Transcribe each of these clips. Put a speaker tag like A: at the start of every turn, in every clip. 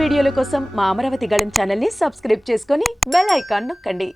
A: వీడియోల కోసం మా అమరావతి గళం ఛానల్ని సబ్స్క్రైబ్ చేసుకుని బెల్ ఐకాన్ నొక్కండి.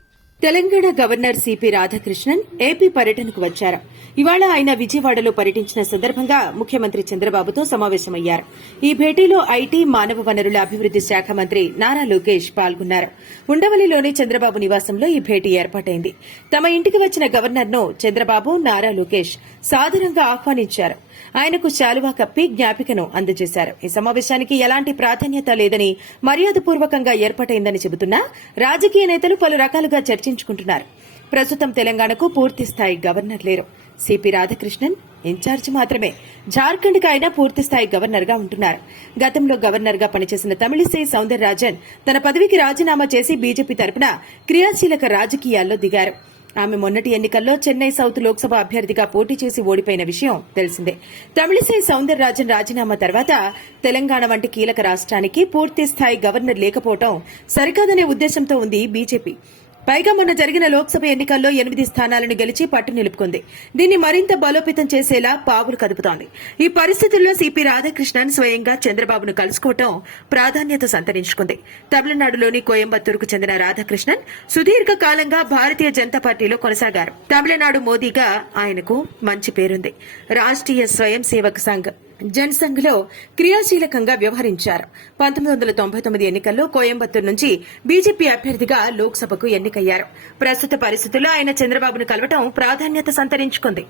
B: Telangana governor CP Radhakrishnan AP పర్యటనకు వచ్చారు. ఇవాళ ఆయన విజయవాడలో పర్యటించిన సందర్భంగా ముఖ్యమంత్రి చంద్రబాబుతో సమావేశమయ్యారు. ఈ భేటీలో ఐటీ మానవ వనరుల అభివృద్ది శాఖ మంత్రి నారా లోకేష్ పాల్గొన్నారు. ఉండవల్లిలోని చంద్రబాబు నివాసంలో ఈ భేటీ ఏర్పాటైంది. తమ ఇంటికి వచ్చిన గవర్నర్ను చంద్రబాబు నారా లోకేష్ సాదరంగా ఆహ్వానించారు. ఆయనకు శాలువా కప్పి జ్ఞాపికను అందజేశారు. ఈ సమావేశానికి ఎలాంటి ప్రాధాన్యత లేదని మర్యాదపూర్వకంగా ఏర్పాటైందని చెబుతున్నా రాజకీయ నేతలు పలు రకాలుగా చర్చించుకుంటున్నారు. ప్రస్తుతం తెలంగాణకు పూర్తిస్థాయి గవర్నర్ లేరు. సిపి రాధాకృష్ణన్ ఇన్ఛార్జ్ మాత్రమే. జార్ఖండ్కి ఆయన పూర్తిస్థాయి గవర్నర్గా గవర్నర్గా ఉంటున్నారు. గతంలో గవర్నర్గా పనిచేసిన తమిళిసై సౌందరరాజన్ తన పదవికి రాజీనామా చేసి బీజేపీ తరపున క్రియాశీలక రాజకీయాల్లో దిగారు. ఆమె మొన్నటి ఎన్నికల్లో చెన్నై సౌత్ లోక్సభ అభ్యర్థిగా పోటీ చేసి ఓడిపోయిన విషయం తెలిసిందే. తమిళిసై సౌందరరాజన్ రాజీనామా తర్వాత తెలంగాణ వంటి కీలక రాష్ట్రానికి పూర్తి స్థాయి గవర్నర్ లేకపోవడం సరికాదనే ఉద్దేశంతో ఉంది బీజేపీ. పైగా మొన్న జరిగిన లోక్సభ ఎన్నికల్లో ఎనిమిది స్థానాలను గెలిచి పట్టు నిలుపుకుంది. దీన్ని మరింత బలోపేతం చేసేలా పావులు కదుపుతోంది. ఈ పరిస్థితుల్లో సిపి రాధాకృష్ణన్ స్వయంగా చంద్రబాబును కలుసుకోవటం ప్రాధాన్యత సంతరించుకుంది. తమిళనాడులోని కోయంబత్తూరుకు చెందిన రాధాకృష్ణన్ సుదీర్ఘ కాలంగా భారతీయ జనతా పార్టీలో కొనసాగారు. తమిళనాడు మోదీగా ఆయనకు మంచి పేరుంది. రాష్ట్రీయ స్వయం సేవక సంఘ్ జనసంఘ్లో క్రియాశీలకంగా వ్యవహరించారు. పంతొమ్మిది వందల తొంభై తొమ్మిది ఎన్నికల్లో కోయంబత్తూరు నుంచి బీజేపీ అభ్యర్థిగా లోక్సభకు ఎన్నికయ్యారు. ప్రస్తుత పరిస్థితుల్లో ఆయన చంద్రబాబును కలవటం ప్రాధాన్యత సంతరించుకుంది.